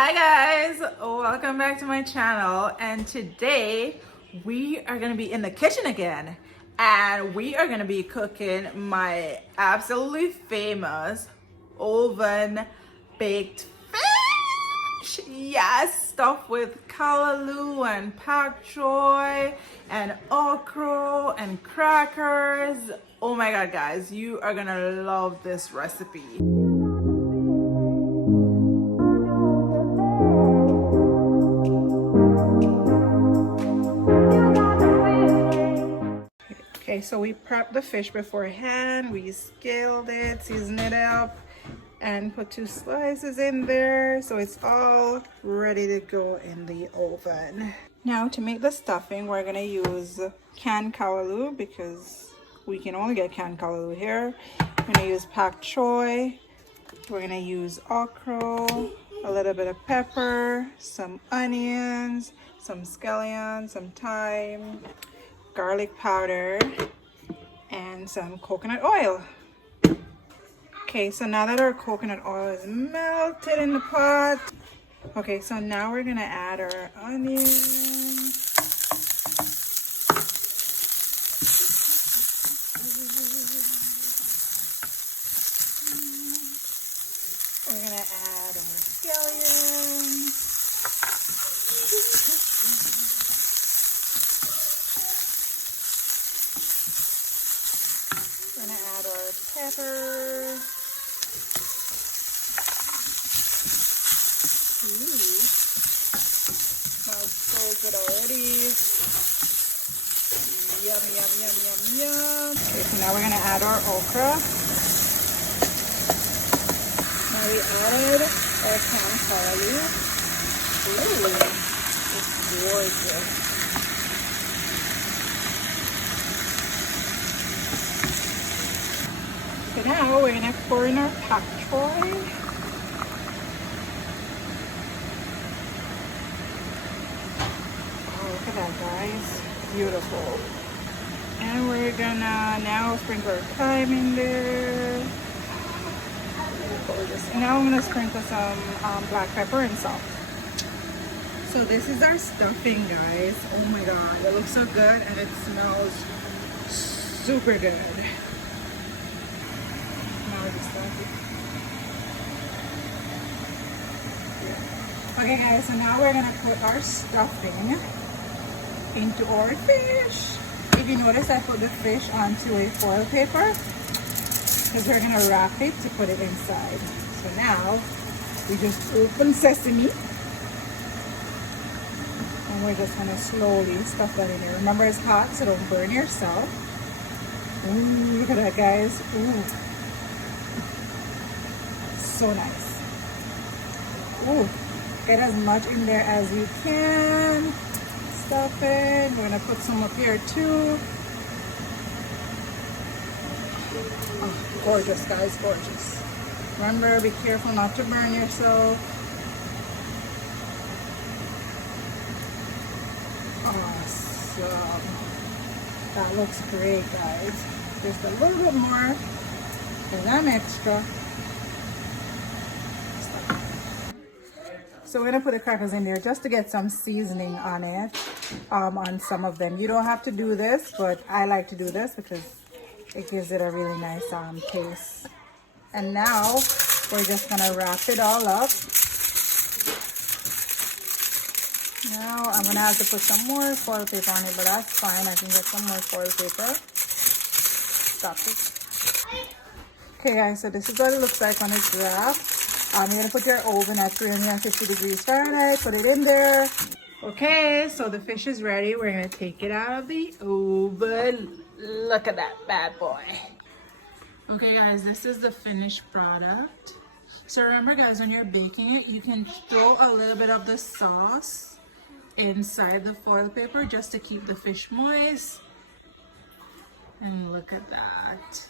Hi guys, welcome back to my channel, and today we are going to be in the kitchen again and we are going to be cooking my absolutely famous oven baked fish. Yes, stuffed with callaloo and pak choy and okra and crackers. Oh my god guys, you are going to love this recipe. Okay, so we prepped the fish beforehand. We scaled it, seasoned it up, and put 2 slices in there. So it's all ready to go in the oven. Now to make the stuffing, we're gonna use canned callaloo because we can only get canned callaloo here. We're gonna use pak choy. We're gonna use okra, a little bit of pepper, some onions, some scallions, some thyme, garlic powder, and some coconut oil. Okay, so now that our coconut oil is melted in the pot, okay, so now we're gonna add our onions. We're gonna add our scallions. We're gonna add our pepper. Ooh, smells so good already. Yum, yum, yum, yum, yum. Okay, so now we're gonna add our okra. Now we added our canned callaloo. Ooh, it's gorgeous. So now we're gonna pour in our pak choy. Oh, look at that, guys. Beautiful. And we're gonna now sprinkle our thyme in there. Gorgeous. And now I'm gonna sprinkle some black pepper and salt. So this is our stuffing, guys. Oh my god, it looks so good and it smells super good. Okay guys, so now we're gonna put our stuffing into our fish. If you notice, I put the fish onto a foil paper because we're gonna wrap it to put it inside. So now we just open sesame and we're just gonna slowly stuff that in here. Remember, it's hot, so don't burn yourself. Ooh, look at that, guys. Ooh, so nice. Ooh, get as much in there as you can. Stuff it. We're gonna put some up here too. Oh, gorgeous, guys, gorgeous. Remember, be careful not to burn yourself. Awesome. That looks great, guys. Just a little bit more because I'm extra. So we're gonna put the crackers in there just to get some seasoning on it, on some of them. You don't have to do this, but I like to do this because it gives it a really nice taste. And now we're just gonna wrap it all up. Now I'm gonna have to put some more foil paper on it, but that's fine. I can get some more foil paper. Stop it. Okay guys, so this is what it looks like when it's wrapped. You're gonna put your oven at 350 degrees Fahrenheit, put it in there. Okay, so the fish is ready. We're gonna take it out of the oven. Look at that bad boy. Okay guys, this is the finished product. So remember guys, when you're baking it, you can throw a little bit of the sauce inside the foil paper just to keep the fish moist. And look at that.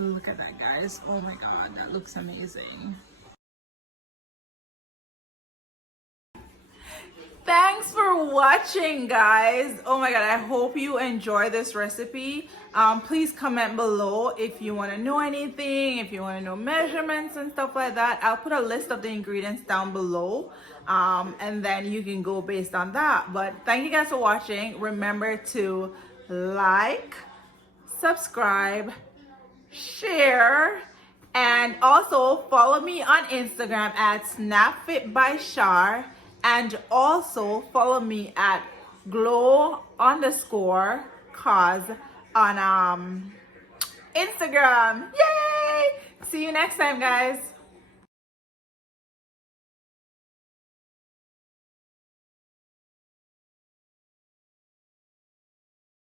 Look at that, guys. Oh my god, that looks amazing. Thanks for watching, guys. Oh my god, I hope you enjoy this recipe. Please comment below if you want to know anything, if you want to know measurements and stuff like that. I'll put a list of the ingredients down below, and then you can go based on that. But thank you guys for watching. Remember to like, subscribe, share, and also follow me on Instagram at snapfitbyshar, and also follow me at glow_cos on Instagram. Yay! See you next time, guys.